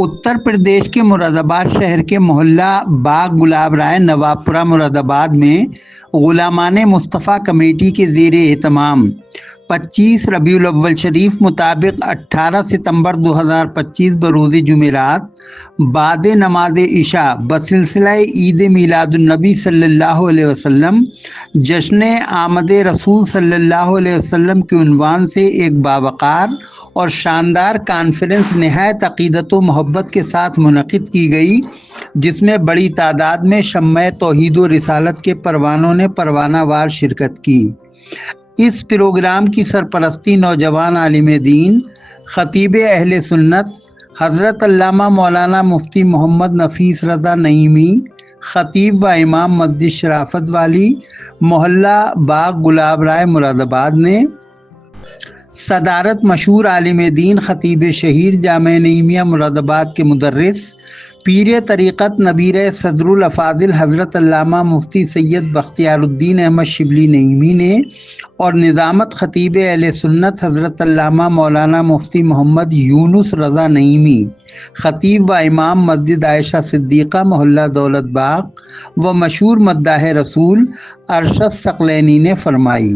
اتر پردیش کے مراد آباد شہر کے محلہ باغ گلاب رائے نوابپورہ مراد آباد میں غلامان مصطفیٰ کمیٹی کے زیر اہتمام 25 ربیع الاول شریف مطابق 18 ستمبر 2025 بروز جمعرات بعد نماز عشاء بسلسلہ عید میلاد النبی صلی اللہ علیہ وسلم جشن آمد رسول صلی اللہ علیہ وسلم کے عنوان سے ایک باوقار اور شاندار کانفرنس نہایت عقیدت و محبت کے ساتھ منعقد کی گئی، جس میں بڑی تعداد میں شمع توحید و رسالت کے پروانوں نے پروانہ وار شرکت کی۔ اس پروگرام کی سرپرستی نوجوان عالم دین خطیب اہل سنت حضرت علامہ مولانا مفتی محمد نفیس رضا نعیمی، خطیب و امام مسجد شرافت والی محلہ باغ گلاب رائے مراد آباد نے، صدارت مشہور عالم دین خطیب شہیر جامعہ نعیمیہ مراد آباد کے مدرس پیر طریقت نبیر صدر الافاضل حضرت علامہ مفتی سید بختیار الدین احمد شبلی نعیمی نے، اور نظامت خطیب اہل سنت حضرت علامہ مولانا مفتی محمد یونس رضا نعیمی، خطیب و امام مسجد عائشہ صدیقہ محلہ دولت باغ و مشہور مداح رسول ارشد ثقلینی نے فرمائی،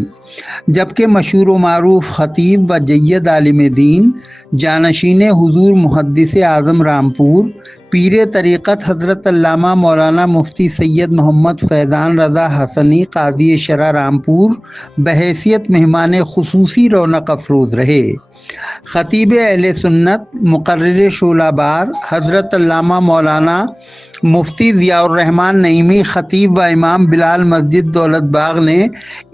جبکہ مشہور و معروف خطیب و جید عالم دین جانشین حضور محدث اعظم رامپور پیر طریقت حضرت علامہ مولانا مفتی سید محمد فیضان رضا حسنی قاضی شرع رامپور بحیثیت مہمان خصوصی رونق افروز رہے۔ خطیب اہل سنت مقرر شعلہ بار حضرت علامہ مولانا مفتی ضیاء الرحمن نعیمی خطیب و امام بلال مسجد دولت باغ نے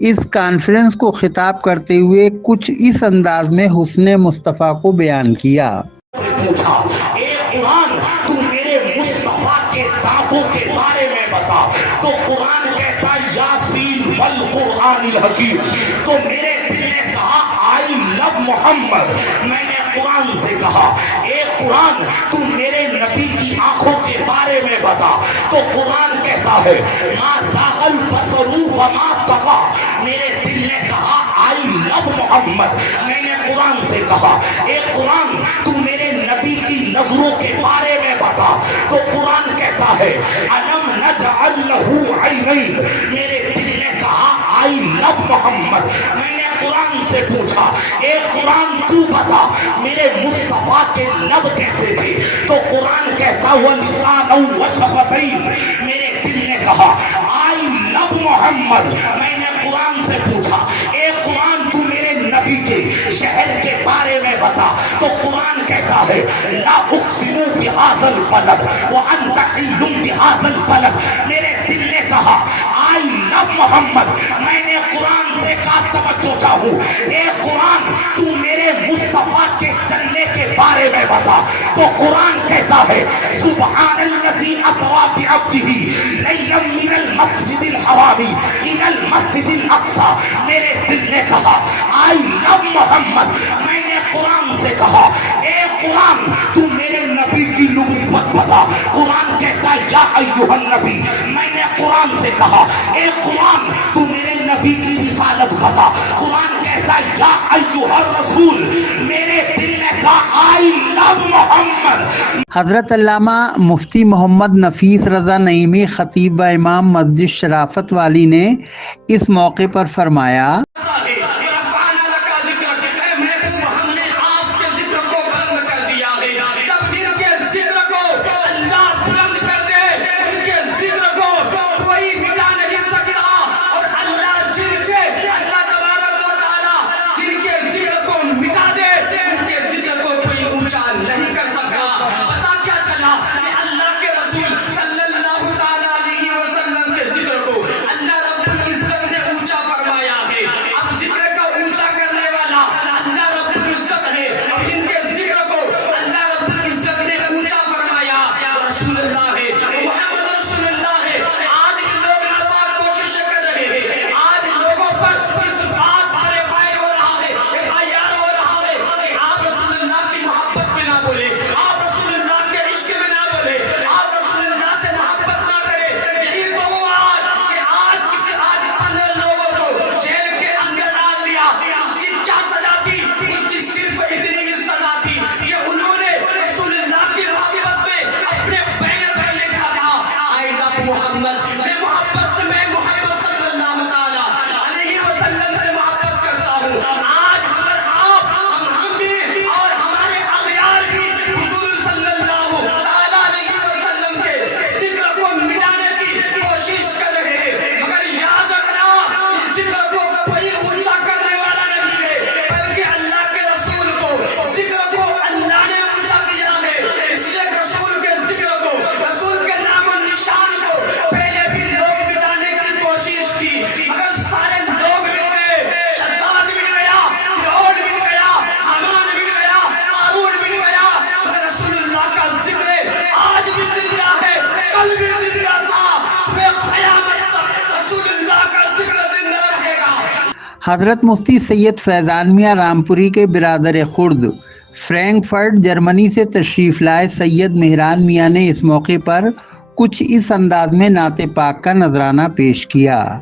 اس کانفرنس کو خطاب کرتے ہوئے کچھ اس انداز میں حسن مصطفیٰ کو بیان کیا۔ اے قرآن تو میرے مصطفیٰ کے دانتوں کے بارے میں بتا، تو قرآن کہتا یاسین والقرآن الحکیم، تو میرے دل نے کہا آئی لو محمد، میں نے قرآن سے کہا اے قرآن تو میرے نبی کی آنکھوں کے بارے میں بتا، تو قرآن کہتا ہے ما زاغ البصر وما طغى، میرے دل نے کہا آئی لو محمد، میں نے قرآن سے کہا اے قرآن تو میرے نبی کی نظروں کے بارے میں بتا، تو قرآن کہتا ہے الم نجعل له عینین، میرے دل نے کہا آئی لو محمد، میں نے قرآن سے پوچھا اے قرآن تو بتا میرے مصطفیٰ کے لب کیسے تھے، تو قرآن کہتا وَلِسَانًا وَشَفَتَيْنِ، میرے دل نے کہا آئی لو محمد، میں نے قرآن سے پوچھا اے قرآن تو میرے نبی کے شہر کے بارے میں بتا، تو قرآن کہتا ہے لا اقسم بهذا البلد وانت حل بهذا البلد، میرے دل نے کہا آئی لو محمد، میں نے قرآن سے کہا توجہ چاہوں اے قرآن تو میرے مصطفیٰ کے چلنے کے بارے میں بتا، تو قرآن کہتا ہے سبحان الذی اسری بعبدہ لیلا من المسجد الحرام الى المسجد الاقصی، میرے دل نے کہا آئی لو محمد، میں نے قرآن سے کہا اے قرآن تو میرے نبی کی نبوت بتا، قرآن کہتا ہے یا ایھا النبی، میں نے قرآن سے کہا اے قرآن تو میرے نبی کی رسالت بتا، قرآن کہتا ہے یا ایھا الرسول، میرے دل نے کہا آئی لو محمد۔ حضرت علامہ مفتی محمد نفیس رضا نعیمی خطیب و امام مسجد شرافت والی نے اس موقع پر فرمایا، اللہ رب العزت نے اونچا فرمایا ہے، اب حضرت مفتی سید فیضان میاں رامپوری کے برادر خرد فرینکفرٹ جرمنی سے تشریف لائے سید مہران میاں نے اس موقع پر کچھ اس انداز میں نعت پاک کا نذرانہ پیش کیا۔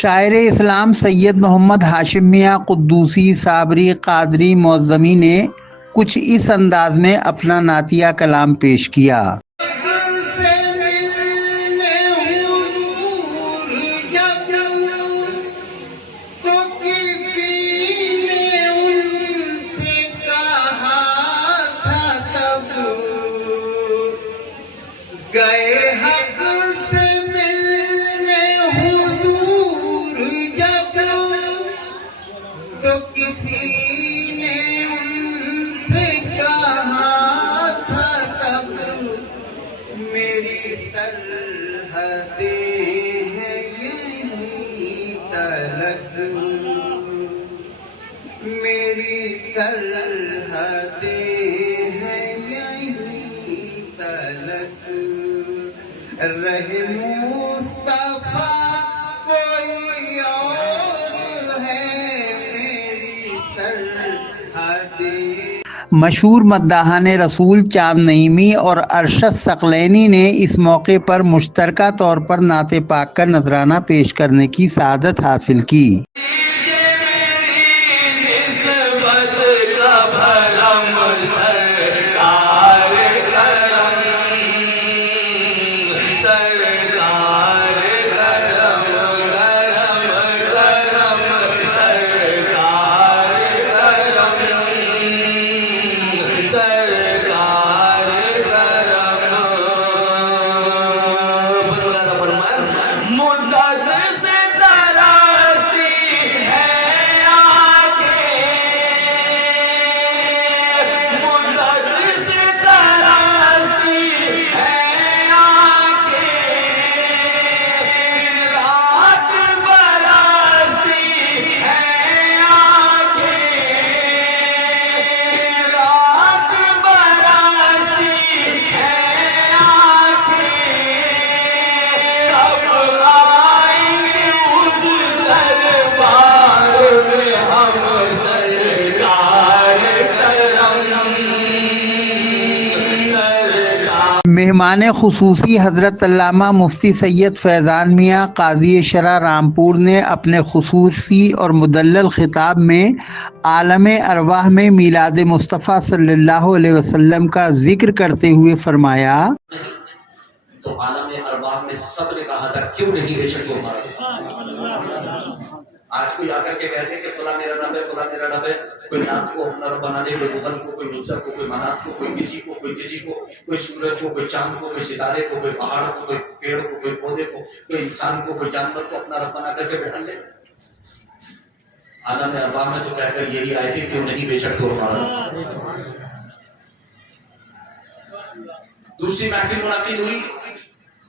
شاعر اسلام سید محمد ہاشم میاں قدوسی صابری قادری معظمی نے کچھ اس انداز میں اپنا نعتیہ کلام پیش کیا۔ میری سرحدیں ہیں یہیں تلک، رہے مصطفیٰ کوئی اور ہے میری سرحدیں۔ مشہور مداحان رسول چاند نعیمی اور ارشد ثقلینی نے اس موقع پر مشترکہ طور پر نعت پاک کا نذرانہ پیش کرنے کی سعادت حاصل کی۔ مہمان خصوصی حضرت علامہ مفتی سید فیضان میاں قاضی شرع رامپور نے اپنے خصوصی اور مدلل خطاب میں عالم ارواح میں میلاد مصطفیٰ صلی اللہ علیہ وسلم کا ذکر کرتے ہوئے فرمایا، تو عالم ارواح میں سب نے کہا تھا کیوں نہیں بے شک ہمارا۔ آج کوئی آ کر کے کہتے ہیں کہ فلاں میرا رب ہے، فلاں میرا رب ہے، کوئی نات کو اپنا رب بنا لے، کوئی غبن کو، کوئی نصرت کو، کوئی منات کو، کوئی کسی کو، کوئی کسی کو، کوئی سورج کو، کوئی چاند کو، کوئی ستارے کو، کوئی پہاڑ کو، کوئی پیڑ کو، کوئی پودے کو، کوئی انسان کو، کوئی جانور کو اپنا رب بنا کر کے بٹھا لے۔ عالم ارواح میں تو کہہ کر یہی آئے تھے کیوں نہیں بے شک تو ہمارا۔ دوسری محفل منعقد ہوئی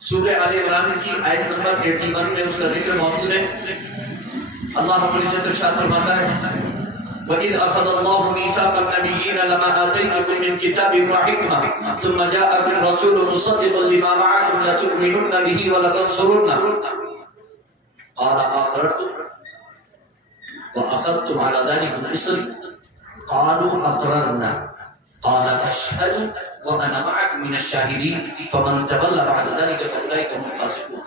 سورہ آل عمران کی آیت نمبر 81 میں اس کا ذکر موجود ہے۔ اللہ رب العزت ارشاد فرماتا ہے، وَإِذْ أَخَذَ اللَّهُ مِيثَاقَ النَّبِيِّينَ لَمَا آتَيْتُكُم مِّن كِتَابٍ وَحِكْمَةٍ ثُمَّ جَاءَكُمْ رَسُولٌ مُصَدِّقٌ لِّمَا مَعَكُمْ لَتُؤْمِنُنَّ بِهِ وَلَتَنصُرُنَّهُ قَالَ أَقْرَرْتُمْ وَأَخَذْتُمْ عَلَى ذَلِكُمْ إِصْرِي قَالُوا أَقْرَرْنَا قَالَ فَاشْهَدُوا وَأَنَا مَعَكُم مِّنَ الشَّاهِدِينَ فَمَن تَوَلَّىٰ بَعْدَ ذَلِكَ فَأُولَٰئِكَ هُمُ الْفَاسِقُونَ۔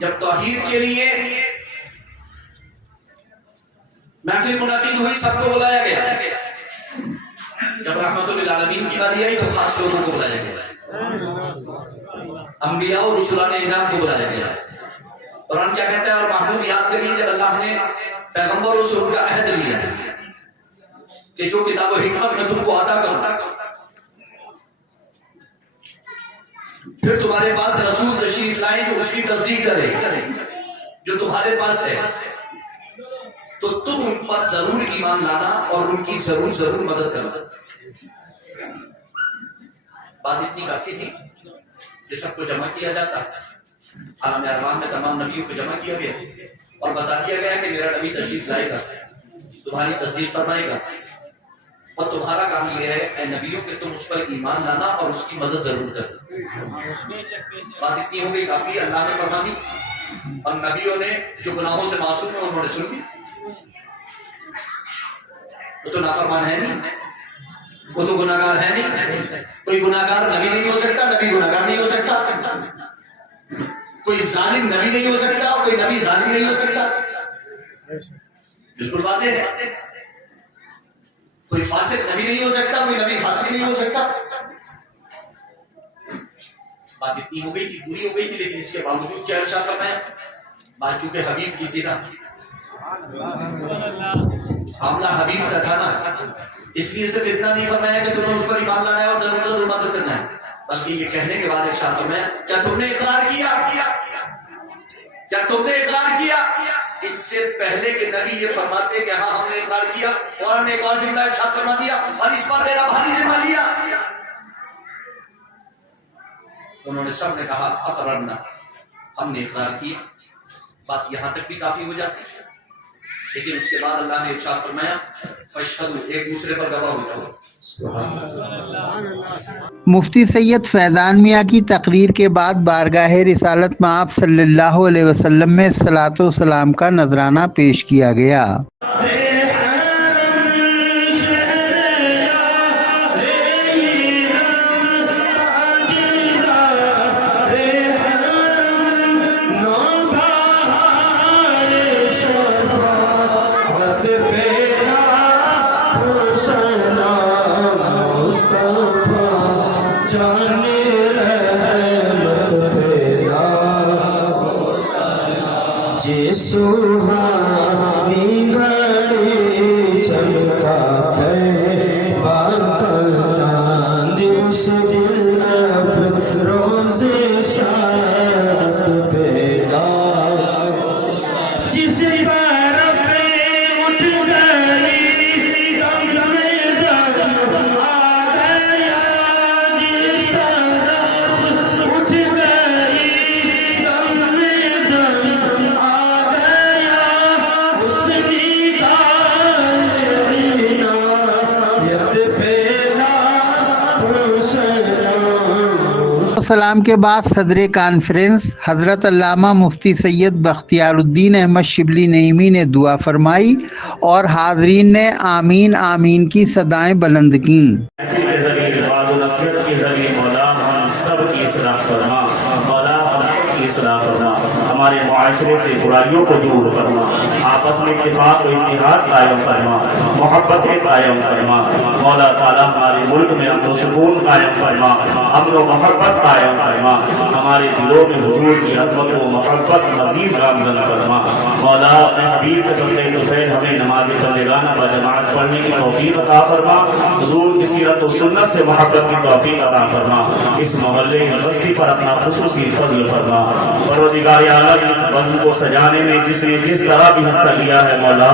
جب توحید کے لیے محفل منعقد ہوئی سب کو بلایا گیا، جب رحمت للعالمین کی باری آئی تو خاص لوگوں کو بلایا گیا، انبیاء اور رسولان اعظام کو بلایا گیا۔ قرآن کیا کہتا ہے؟ اور محبوب یاد کریے جب اللہ نے پیغمبر رسول کا عہد لیا کہ جو کتاب و حکمت میں تم کو عطا کروں، پھر تمہارے پاس رسول تشریف لائیں جو اس کی تصدیق کرے جو تمہارے پاس ہے، تو تم ان پر ضرور ایمان لانا اور ان کی ضرور مدد کرنا۔ بات اتنی کافی تھی کہ سب کو جمع کیا جاتا، عالم ارواح میں تمام نبیوں کو جمع کیا گیا اور بتا دیا گیا کہ میرا نبی تشریف لائے گا، تمہاری تصدیق فرمائے گا، اور تمہارا کام یہ ہے اے نبیوں کہ تم اس پر ایمان لانا اور اس کی مدد ضرور کرنا۔ بات اتنی ہو گئی کافی، اللہ نے فرما دی، اور نبیوں نے جو گناہوں سے معصوم ہیں انہوں نے سن لی۔ وہ تو نافرمان ہے نہیں، وہ تو گناہگار ہے نہیں، کوئی گناہگار نبی نہیں ہو سکتا، نبی گناہگار نہیں ہو سکتا، کوئی ظالم نبی نہیں ہو سکتا، کوئی نبی ظالم نہیں ہو سکتا، بالکل واضح ہے۔ کوئی فاسق نبی نہیں ہو سکتا، کوئی نبی فاسق نہیں ہو سکتا۔ بات اتنی ہو گئی تھی، پوری ہو گئی تھی، لیکن اس کے باوجود کیا ارشاد فرمایا؟ بات چونکہ حبیب کی تھی نا، معاملہ حبیب کا تھا نا، اس لیے صرف اتنا نہیں فرمایا کہ تمہیں اس پر ایمان لانا ہے اور ضرور مدد کرنا ہے، بلکہ یہ کہنے کے بعد ارشاد فرمایا کیا تم نے اقرار کیا؟ کیا تم نے اقرار کیا؟ اس سے پہلے کہ نبی یہ فرماتے کہ ہاں ہم نے اقرار کیا، فوراً ایک اور جملہ ارشاد فرما دیا اور اس پر میرا بھاری ذمہ لیا۔ انہوں نے سب نے کہا اقررنا، ہم نے اقرار کیا۔ بات یہاں تک بھی کافی ہو جاتی، لیکن اس کے بعد اللہ نے ارشاد فرمایا فاشہدوا، ایک دوسرے پر گواہ ہو جاؤ۔ مفتی سید فیضان میاں کی تقریر کے بعد بارگاہ رسالت میں آپ صلی اللہ علیہ وسلم میں صلاۃ و سلام کا نذرانہ پیش کیا گیا۔ سلام کے بعد صدر کانفرنس حضرت علامہ مفتی سید بختیار الدین احمد شبلی نعیمی نے دعا فرمائی اور حاضرین نے آمین آمین کی صدائیں بلند کیں۔ کے ذریعے باز و نصیحت کے ذریعے مولا ہم سب کی اصلاح فرما، مولا ہم سب کی اصلاح فرما، ہمارے معاشرے سے برائیوں کو دور فرما، آپس میں اتفاق و اتحاد قائم فرما، محبت قائم فرما، مولا تعالیٰ ہمارے ملک میں امن و سکون قائم فرما، امن و محبت قائم فرما، ہمارے دلوں میں حضور کی عظمت و محبت مزید گامزن فرما، مولا اپنے حبیب کے صدقے طفیل ہمیں نماز بندگانہ با جماعت پڑھنے کی توفیق عطا فرما، حضور کی سیرت و سنت سے محبت کی توفیق عطا فرما، اس محلے اس بستی پر اپنا خصوصی فضل فرما، پروردگار عالم اس بزم کو سجانے میں جس نے جس طرح بھی حصہ لیا ہے مولا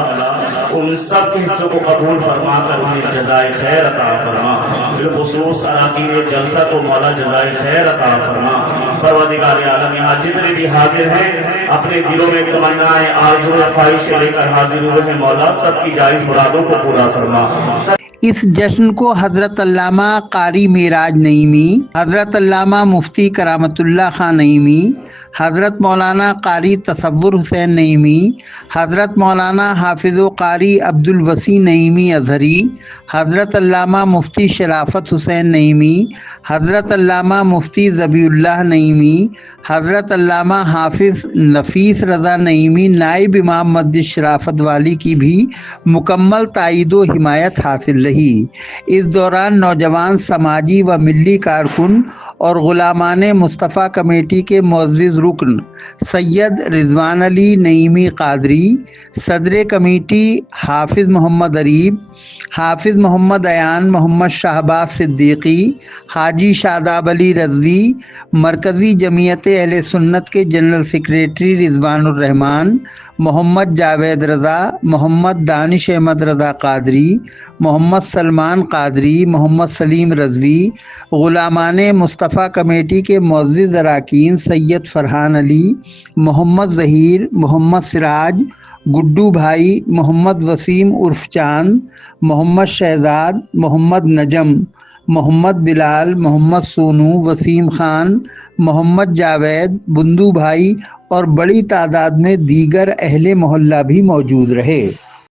ان سب کے حصوں کو قبول فرما کر انہیں جزائے خیر عطا فرما، بالخصوص اراکین جلسہ کو مولا جزائے خیر عطا فرما، پروردگار عالم یہاں جتنے بھی حاضر ہیں اپنے دلوں میں تمنائیں آرزو و خواہشیں لے کر حاضر ہوئے ہیں مولا سب کی جائز مرادوں کو پورا فرما۔ اس جشن کو حضرت علامہ قاری معراج نعیمی، حضرت علامہ مفتی کرامت اللہ خان نعیمی، حضرت مولانا قاری تصور حسین نعیمی، حضرت مولانا حافظ و قاری عبد الوسیع نعیمی اظہری، حضرت علامہ مفتی شرافت حسین نعیمی، حضرت علامہ مفتی ذبیح اللہ نعیمی، حضرت علامہ حافظ نفیس رضا نعیمی نائب امام مسجد شرافت والی کی بھی مکمل تائید و حمایت حاصل رہی۔ اس دوران نوجوان سماجی و ملی کارکن اور غلامان مصطفیٰ کمیٹی کے معزز رکن سید رضوان علی نعیمی قادری، صدر کمیٹی حافظ محمد عریب، حافظ محمد عیان محمد شہباز صدیقی، حاجی شاداب علی رضوی، مرکزی جمعیت اہل سنت کے جنرل سیکریٹری رضوان الرحمان، محمد جاوید رضا، محمد دانش احمد رضا قادری، محمد سلمان قادری، محمد سلیم رضوی، غلامان مصطفیٰ کمیٹی کے معزز اراکین سید فرحان علی، محمد ظہیر، محمد سراج، گڈو بھائی، محمد وسیم عرف چاند، محمد شہزاد، محمد نجم، محمد بلال، محمد سونو، وسیم خان، محمد جاوید، بندو بھائی اور بڑی تعداد میں دیگر اہل محلہ بھی موجود رہے۔